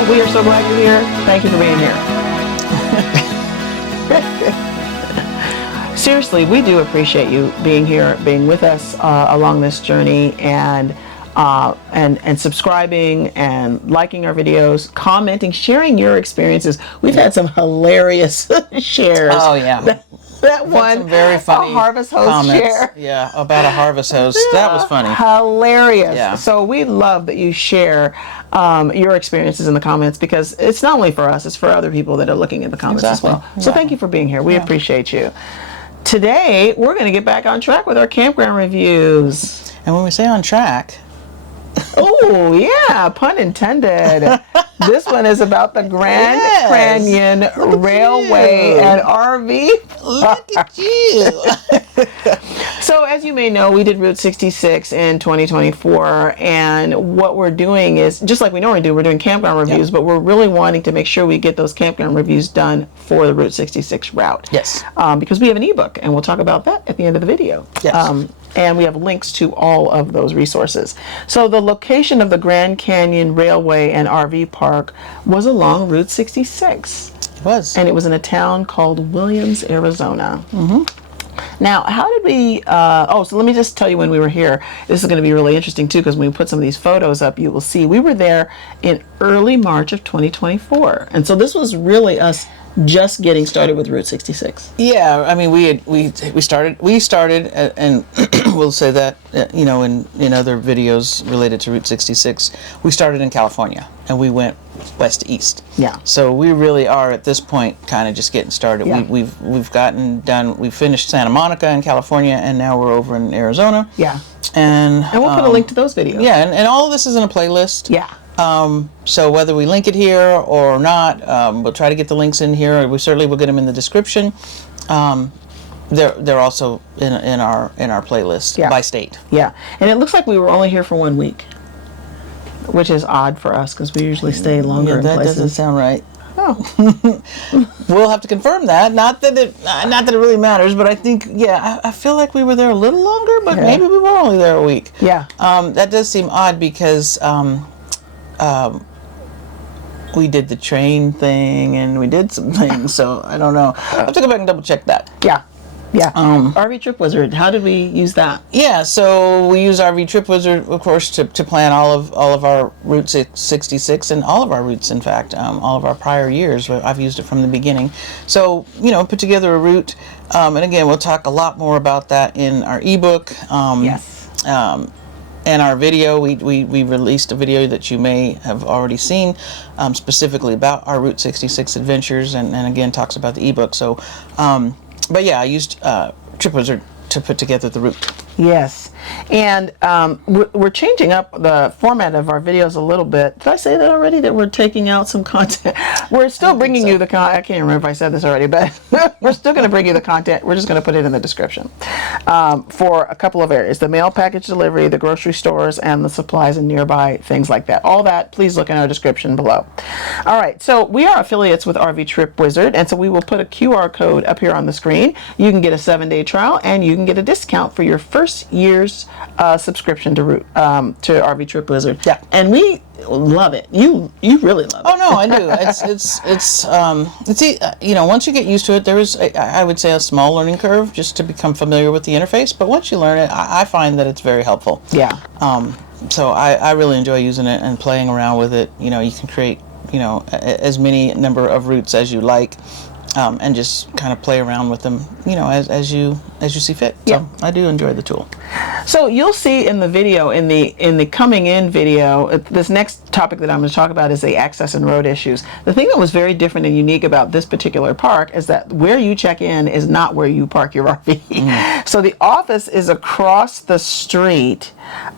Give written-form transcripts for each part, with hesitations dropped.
Well, we are so glad you're here. Thank you for being here. Seriously, we do appreciate you being here, being with us along this journey, and subscribing and liking our videos, commenting, sharing your experiences. We've had some hilarious shares. Oh yeah. That one, some very funny a harvest host comments. share. Yeah, about a harvest host. That was funny. Hilarious. Yeah. So we love that you share your experiences in the comments, because it's not only for us, it's for other people that are looking at the comments as well. So thank you for being here. We appreciate you. Today, we're going to get back on track with our campground reviews. And when we say on track... Oh, yeah, pun intended. This one is about the Grand Canyon Railway and RV. Look at you. So as you may know, we did Route 66 in 2024, and what we're doing is, just like we normally do, we're doing campground reviews, but we're really wanting to make sure we get those campground reviews done for the Route 66 route. Yes. Because we have an ebook, and we'll talk about that at the end of the video. Yes. And we have links to all of those resources. So the location of the Grand Canyon Railway and RV Park was along Route 66. It was. And it was in a town called Williams, Arizona. Mm-hmm. Now, how did we, so let me just tell you when we were here. This is going to be really interesting too, because when we put some of these photos up, you will see we were there in early March of 2024. And so this was really us just getting started with Route 66. Yeah, I mean, we started, and we'll say that, in other videos related to Route 66, we started in California, and we went west to east. Yeah. So we really are at this point kind of just getting started. Yeah. We've finished Santa Monica in California, and now we're over in Arizona. Yeah. And we'll put a link to those videos. Yeah, and all of this is in a playlist. Yeah. So whether we link it here or not, we'll try to get the links in here. We certainly will get them in the description. They're also in our playlist by state. Yeah, and it looks like we were only here for 1 week, which is odd for us because we usually stay longer in that places. Doesn't sound right. Oh. We'll have to confirm that. Not that it really matters, but I think I feel like we were there a little longer, but maybe we were only there a week. Yeah. That does seem odd because we did the train thing and we did some things, so I don't know. I have to go back and double check that. Yeah. Yeah. RV Trip Wizard, how did we use that? Yeah, so we use RV Trip Wizard, of course, to plan all of our Route 66 and all of our routes, in fact, all of our prior years. I've used it from the beginning. So, put together a route, and again, we'll talk a lot more about that in our ebook. Yes. And our video, we released a video that you may have already seen, specifically about our Route 66 adventures, and again talks about the ebook. So, but yeah, I used Trip Wizard to put together the route. Yes. And we're changing up the format of our videos a little bit. Did I say that already, that we're taking out some content? We're still bringing you the content. I can't remember if I said this already, but we're still going to bring you the content. We're just going to put it in the description for a couple of areas: the mail package delivery, the grocery stores, and the supplies and nearby things like that. All that, please look in our description below. All right, so we are affiliates with RV Trip Wizard, and so we will put a QR code up here on the screen. You can get a 7-day trial, and you can get a discount for your first year's subscription to RV Trip Wizard. Yeah, and we love it. You really love it. Oh no, I do. It's once you get used to it, there is I would say a small learning curve just to become familiar with the interface. But once you learn it, I find that it's very helpful. Yeah. So I really enjoy using it and playing around with it. You can create as many number of routes as you like. And just kind of play around with them, as you see fit. So I do enjoy the tool. So you'll see in the video, in the coming in video, this next topic that I'm going to talk about is the access and road issues. The thing that was very different and unique about this particular park is that where you check in is not where you park your RV. So the office is across the street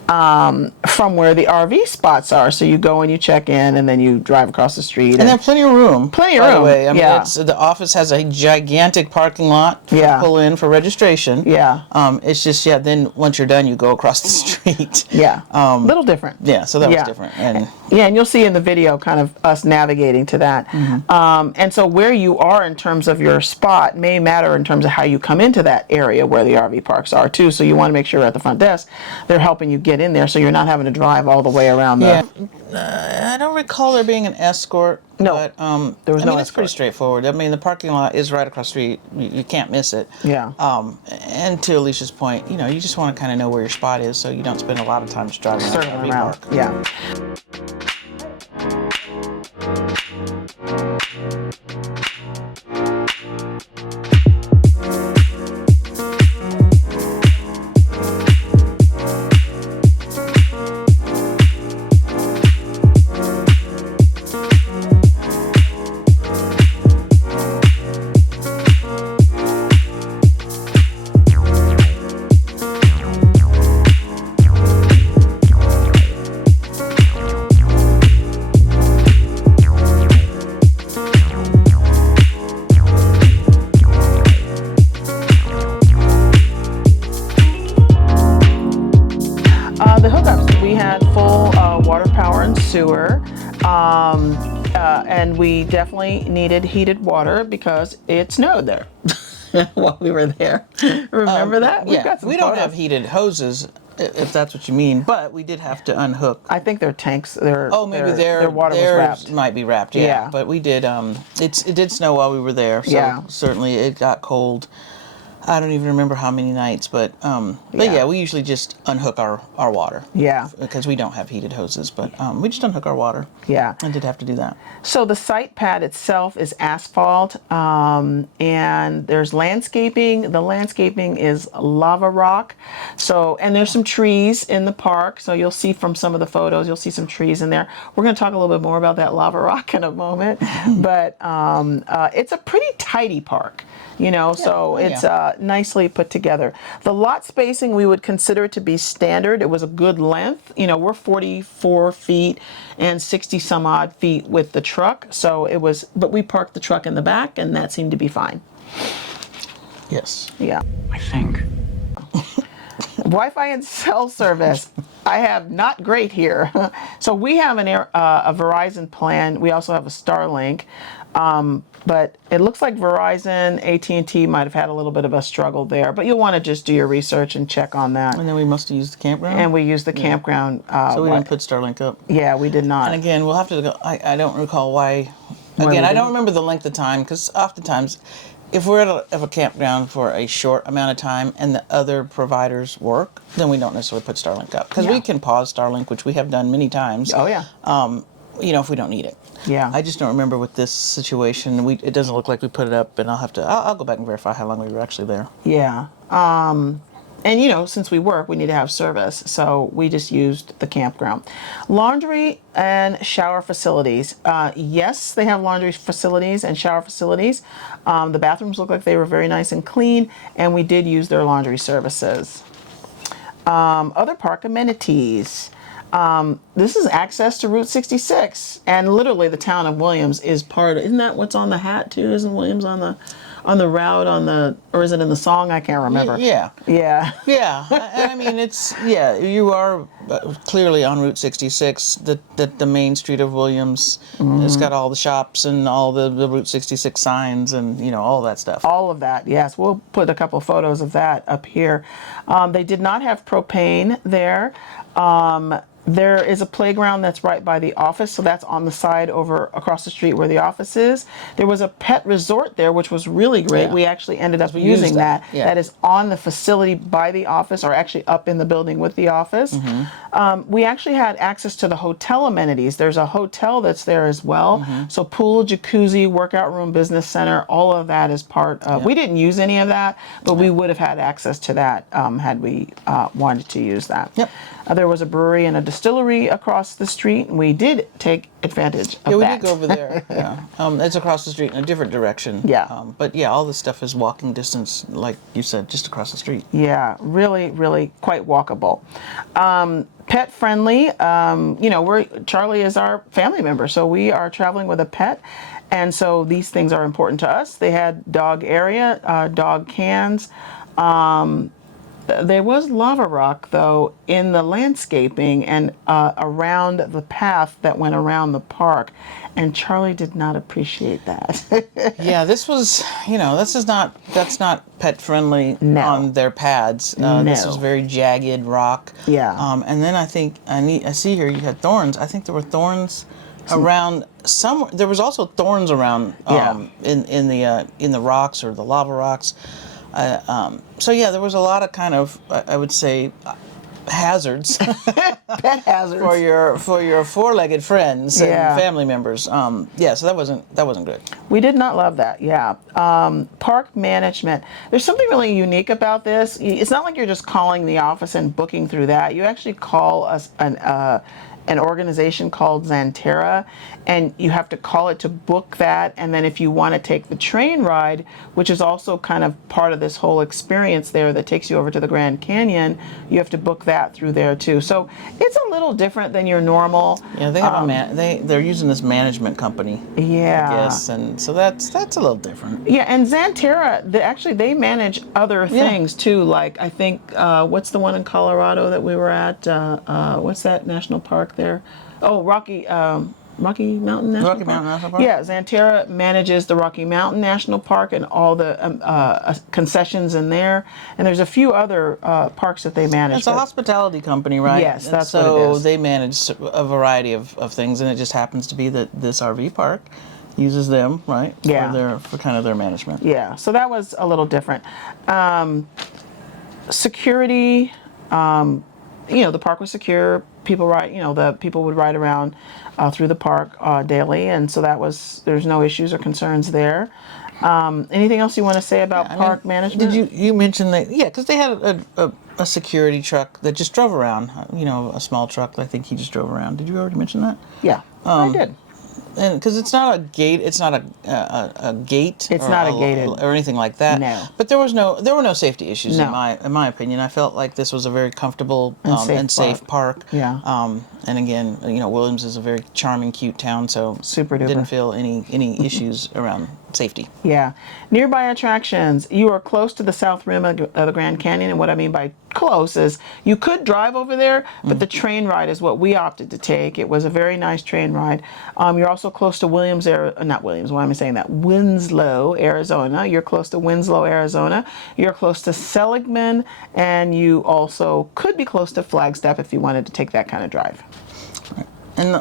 from where the RV spots are. So you go and you check in, and then you drive across the street. And there's plenty of room. Plenty of room. By the way, I mean, the office has a gigantic parking lot to pull in for registration. Yeah. It's just then once you're done, you go across the street. Yeah. Little different. Yeah. So that was different. Yeah, and you'll see in the video kind of us navigating to that. And so where you are in terms of your spot may matter in terms of how you come into that area where the RV parks are too. So you want to make sure at the front desk they're helping you get in there so you're not having to drive all the way around Yeah. the... I don't recall there being an escort. No, But, there was I no mean, it's pretty escort. straightforward. I mean, the parking lot is right across the street. You can't miss it. Yeah. And to Alicia's point, you know, you just want to kind of know where your spot is so you don't spend a lot of time just driving around the Circling RV around. park. Yeah. The hookups, we had full water, power, and sewer. And we definitely needed heated water because it snowed there while we were there. Remember that? We've Yeah, got some we don't photos. have heated hoses, if that's what you mean, but we did have to unhook. I think their tanks, their Maybe their water was theirs wrapped. might be wrapped, yeah. Yeah. But we did, it did snow while we were there, so Yeah. certainly it got cold. I don't even remember how many nights, but yeah, we usually just unhook our water. Yeah. Because we don't have heated hoses, but we just unhook our water. Yeah. I did have to do that. So the site pad itself is asphalt, and there's landscaping. The landscaping is lava rock. So, and there's some trees in the park. So you'll see from some of the photos, you'll see some trees in there. We're going to talk a little bit more about that lava rock in a moment, but it's a pretty tidy park. You know, so it's nicely put together. The lot spacing, we would consider to be standard. It was a good length. You know, we're 44 feet and 60 some odd feet with the truck. So it was, but we parked the truck in the back and that seemed to be fine. Yes. Yeah. I think. Wi-Fi and cell service. I have not great here. So we have a Verizon plan. We also have a Starlink. But it looks like Verizon, AT&T might have had a little bit of a struggle there. But you'll want to just do your research and check on that. And then we must have used the campground. And we used the campground. So we didn't put Starlink up. Yeah, we did not. And again, we'll have to go. I don't recall why. we Again, I didn't. don't remember the length of time because oftentimes, if we're at a campground for a short amount of time and the other providers work, then we don't necessarily put Starlink up because Yeah. we can pause Starlink, which we have done many times. Oh, yeah. You know, if we don't need it. Yeah. I just don't remember with this situation. It doesn't look like we put it up, and I'll go back and verify how long we were actually there. Yeah. And you know, since we work, we need to have service. So we just used the campground. Laundry and shower facilities. Yes, they have laundry facilities and shower facilities. The bathrooms look like they were very nice and clean, and we did use their laundry services. Other park amenities. This is access to Route 66, and literally the town of Williams is part of, isn't that what's on the hat too? Isn't Williams on the route or is it in the song? I can't remember. Yeah. Yeah. Yeah, I mean, you are clearly on Route 66, the main street of Williams. It's got all the shops and all the Route 66 signs and, you know, all that stuff. All of that, yes. We'll put a couple photos of that up here. They did not have propane there. There is a playground that's right by the office, so that's on the side over across the street where the office is. There was a pet resort there, which was really great. Yeah. We actually ended up used using that, that. yeah. That is on the facility by the office, or actually up in the building with the office. We actually had access to the hotel amenities. There's a hotel that's there as well. So pool, jacuzzi, workout room, business center, all of that is part of. We didn't use any of that, but we would have had access to that had we wanted to use that. Yep. There was a brewery and a distillery across the street, and we did take advantage of Yeah, we that. did go over there. Yeah, it's across the street in a different direction. Yeah. But yeah, all this stuff is walking distance, like you said, just across the street. Yeah, really, really quite walkable. Pet friendly. You know, Charlie is our family member, so we are traveling with a pet, and so these things are important to us. They had dog area, dog cans. There was lava rock, though, in the landscaping and around the path that went around the park, and Charlie did not appreciate that. Yeah, this was, that's not pet friendly No. on their pads. This was No. very jagged rock. Yeah. And then I think I see here you had thorns. I think there were thorns around some. There was also thorns around in the rocks or the lava rocks. So yeah, there was a lot of kind of I would say hazards Pet hazards. for your four-legged friends and Yeah. family members. So that wasn't good. We did not love that, yeah. Park management. There's something really unique about this. It's not like you're just calling the office and booking through that. You actually call an organization called Xanterra, and you have to call it to book that. And then if you want to take the train ride, which is also kind of part of this whole experience there that takes you over to the Grand Canyon, you have to book that through there too. So it's a little different than your normal. Yeah, they have they're using this management company. Yeah. I guess, and so that's a little different. Yeah, and Xanterra, they manage other things too. Like I think, what's the one in Colorado that we were at? What's that national park there? Oh, Rocky Mountain National Park. Mountain National Park? Yeah, Xanterra manages the Rocky Mountain National Park and all the concessions in there. And there's a few other parks that they manage. It's a hospitality company, right? Yes, And that's what it so is. they manage a variety of things, and it just happens to be that this RV park uses them, right? Yeah. For kind of their management. Yeah, so that was a little different. Security, the park was secure. The people would ride around through the park daily, and so there's no issues or concerns there. Anything else you want to say about park management? Did you mention that? Yeah, because they had a security truck that just drove around. A small truck. I think he just drove around. Did you already mention that? Yeah, I did. And because it's not a gate, it's not a gate. It's not a gated or anything like that. No. But there were no safety issues No. in my opinion. I felt like this was a very comfortable And safe park. Yeah. And again, Williams is a very charming, cute town, so Super duper. didn't feel any issues around safety. Yeah. Nearby attractions. You are close to the south rim of the Grand Canyon, and what I mean by close is you could drive over there, but the train ride is what we opted to take. It was a very nice train ride. You're also close to Winslow, Arizona. You're close to Winslow, Arizona. You're close to Seligman, and you also could be close to Flagstaff if you wanted to take that kind of drive. And I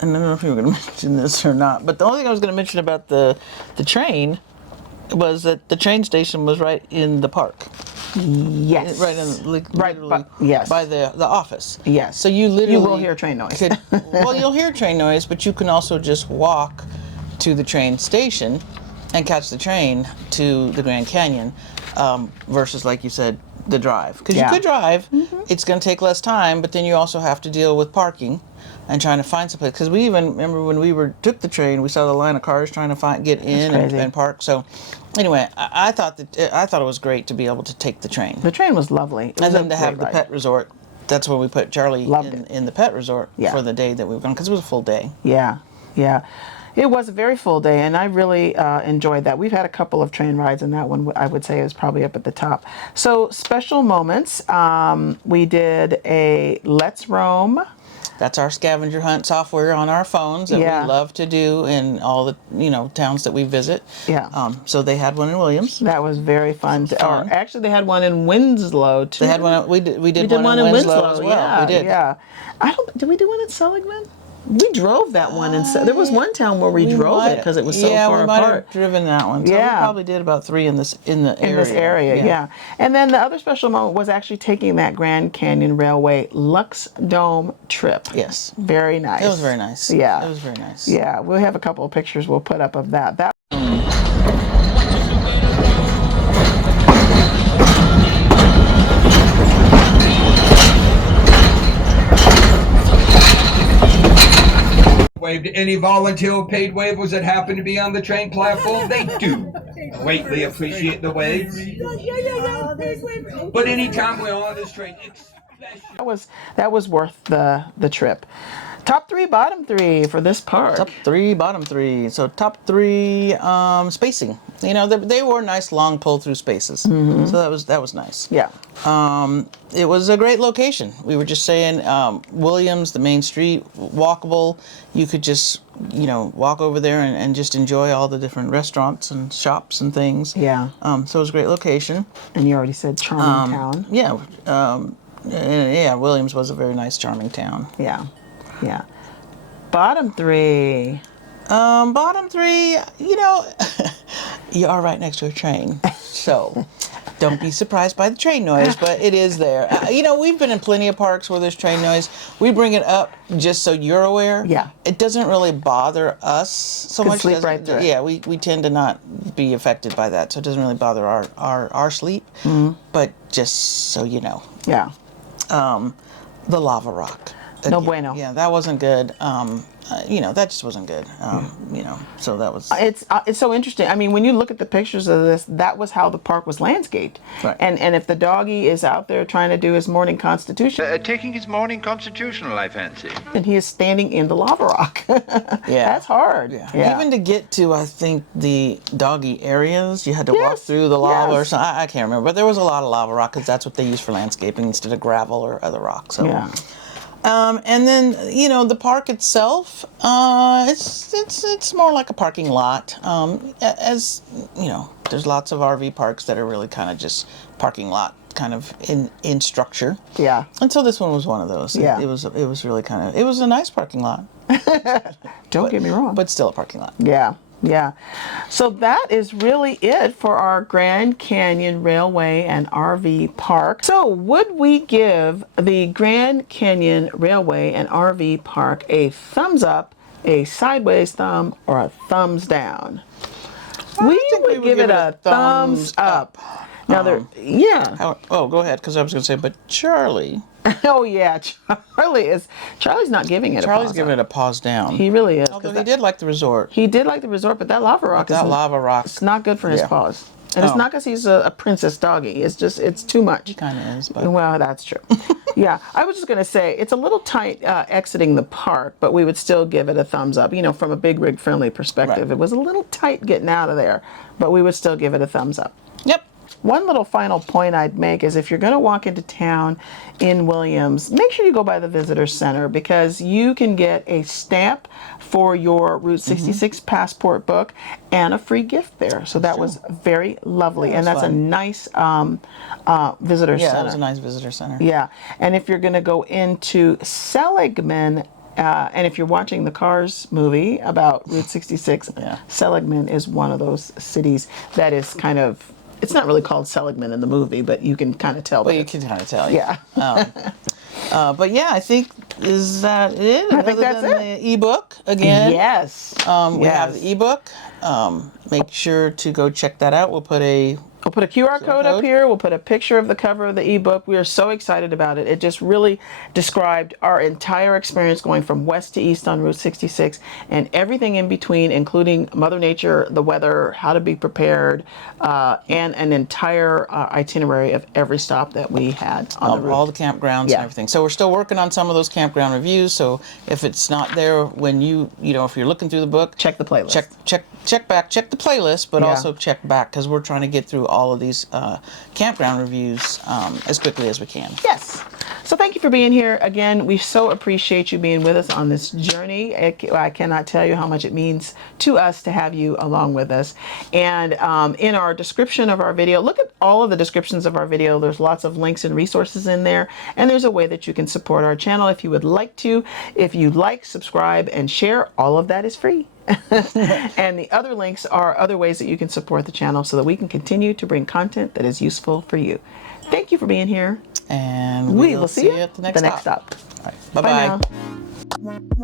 don't know if you were going to mention this or not, but the only thing I was going to mention about the train was that the train station was right in the park. Yes. Right in Right, yes. by the office. Yes. So you literally will hear train noise. You'll hear train noise, but you can also just walk to the train station and catch the train to the Grand Canyon versus, like you said, the drive. Because you could drive, it's going to take less time, but then you also have to deal with parking and trying to find some place. Because we even remember when we took the train, we saw the line of cars trying to get in and park. So anyway, I thought it was great to be able to take the train. The train was lovely. It was And then a to have great the ride. pet resort. That's where we put Charlie in the pet resort Yeah. for the day that we were gone, because it was a full day. Yeah, yeah. It was a very full day, and I really enjoyed that. We've had a couple of train rides, and that one I would say is probably up at the top. So special moments. We did a Let's Roam. That's our scavenger hunt software on our phones that Yeah. we love to do in all the towns that we visit. Yeah. So they had one in Williams. That was very fun. Fun. Or actually, they had one in Winslow too. They had one. We did one in Winslow as well. Yeah, we did. Yeah. Did we do one in Seligman? We drove that one, and there was one town where we drove it because it was so far we might apart. have driven that one. So Yeah. we probably did about 3 in the area. In this area, yeah. And then the other special moment was actually taking that Grand Canyon Railway Lux Dome trip. Yes. Very nice. It was very nice. Yeah. It was very nice. Yeah, we'll have a couple of pictures we'll put up of that. Waved any volunteer or paid waivers that happen to be on the train platform, they do greatly appreciate the waves. But anytime we're on this train, especially That was worth the trip. Top 3, bottom 3 for this park. Top 3, bottom 3. So top 3, spacing. You know, they were nice long pull-through spaces. So that was nice. Yeah. It was a great location. We were just saying, Williams, the main street, walkable. You could just, you know, walk over there and just enjoy all the different restaurants and shops and things. Yeah. So it was a great location. And you already said charming town. Yeah. Yeah, Williams was a very nice, charming town. Yeah. Yeah. Bottom 3. Bottom 3, you know, you are right next to a train. So don't be surprised by the train noise, but it is there. You know, we've been in plenty of parks where there's train noise. We bring it up just so you're aware. Yeah. It doesn't really bother us so much. Sleep right through it. Yeah, we tend to not be affected by that, so it doesn't really bother our sleep. But just so you know. Yeah. The lava rock. No bueno. Yeah, that wasn't good. You know, that just wasn't good. You know, so that was. It's so interesting. I mean, when you look at the pictures of this, that was how the park was landscaped. Right. And if the doggie is out there trying to do his morning constitution, Taking his morning constitutional, I fancy. and he is standing in the lava rock. Yeah. That's hard. Yeah. Even to get to, I think, the doggy areas, you had to walk Yes, through the lava or yes. something. I can't remember, but there was a lot of lava rock because that's what they use for landscaping instead of gravel or other rock. So. Yeah. And then, you know, the park itself, it's more like a parking lot. As you know, there's lots of RV parks that are really kind of just parking lot kind of in structure. Yeah. And so this one was one of those. Yeah. It was really kind of, it was a nice parking lot, Don't get me wrong. but still a parking lot. Yeah, yeah. So that is really it for our Grand Canyon Railway and RV Park. So would we give the Grand Canyon Railway and RV Park a thumbs up, a sideways thumb, or a thumbs down? We would give it a thumbs up. Now yeah. Go ahead, because I was going to say, but Charlie. Oh yeah, Charlie's not giving it. Charlie's giving it a pause down. He really is. Although he did like the resort. He did like the resort, but that lava rock It's not good for his Yeah. paws. And it's not because he's a princess doggy. It's just, it's too much. kind of is, but Well, that's true. Yeah, I was just going to say, it's a little tight exiting the park, but we would still give it a thumbs up. You know, from a big rig friendly perspective, Right. It was a little tight getting out of there, but we would still give it a thumbs up. Yep. One little final point I'd make is if you're going to walk into town in Williams, make sure you go by the Visitor Center because you can get a stamp for your Route 66 passport book and a free gift there. So that was very lovely. Yeah, and that's that's a fun. nice visitor Yeah, center. it was a nice visitor center. Yeah, and if you're going to go into Seligman, and if you're watching the Cars movie about Route 66, Yeah. Seligman is one of those cities that is kind of, it's not really called Seligman in the movie, but you can kind of tell. Well, that you it's- can kind of tell. Yeah. But yeah, I think, is that it? I think Other that's than it. the ebook again. Yes. We have the ebook. Make sure to go check that out. We'll put a We'll put a QR code up here. We'll put a picture of the cover of the ebook. We are so excited about it. It just really described our entire experience going from west to east on Route 66 and everything in between, including Mother Nature, the weather, how to be prepared, and an entire itinerary of every stop that we had on the route. all the campgrounds Yeah. and everything. So we're still working on some of those campground reviews. So if it's not there when you know, if you're looking through the book, Check the playlist. check back, check the playlist, but Yeah. also check back because we're trying to get through all of these campground reviews as quickly as we can. Yes. So thank you for being here. Again, we so appreciate you being with us on this journey. I cannot tell you how much it means to us to have you along with us. And in our description of our video, look at all of the descriptions of our video. There's lots of links and resources in there. And there's a way that you can support our channel if you would like to. If you like, subscribe, and share, all of that is free. And the other links are other ways that you can support the channel so that we can continue to bring content that is useful for you. Thank you for being here. And We will see you at the next stop. All right. Bye Bye-bye.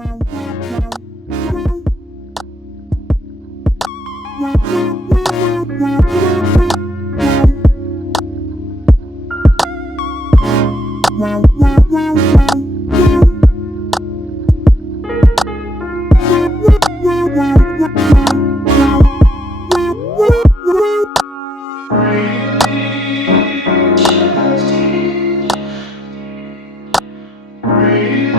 Breathe.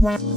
Wow.